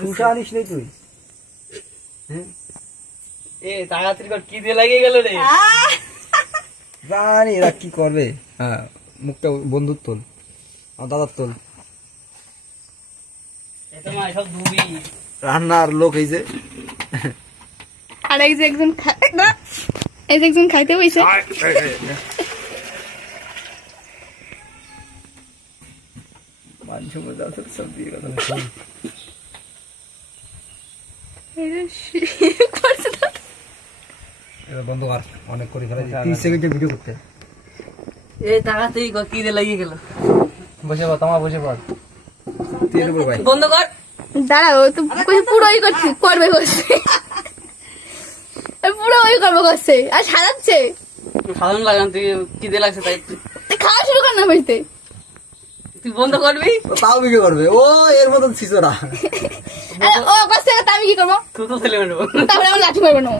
শুষা আনিস নাই তুই? এ তাড়াতাড়ি কর, কি দিয়ে লাগিয়ে গেল রে? জানি এরা কি করবে। হ্যাঁ, মুখটা বন্ধুর তোল, আমার দাদার তোল। এটা মা সব ডুবি। রান্নার লোক এই যে, আর এই যে একজন এই যে একজন খাইতে বইছে। বন্ধ কর, অনেক করে ফেলা 30 সেকেন্ডের ভিডিও করতে। এ তাড়াতাড়ি কর, কি দিয়ে লাগিয়ে গেল? বসে পড়, তোমার বসে পড়। তেল উপর ভাই, বন্ধ কর। দাঁড়াও, তো পুরোই করছি, করবে করছে, পুরো ওই করবো করছে আর সাজাচ্ছে। সাধারণ লাগান, তুই কি দিয়ে লাগছে তাই? খাওয়া শুরু কর না বসতে। তুই বন্ধ করবি? তাও ভিডিও করবে ও, এর মতন ছিচড়া। ও করছে, আমি কি করবো? তুই তো ছেলে মেয়ে। তারপরে আমার লাঠি মারবো না।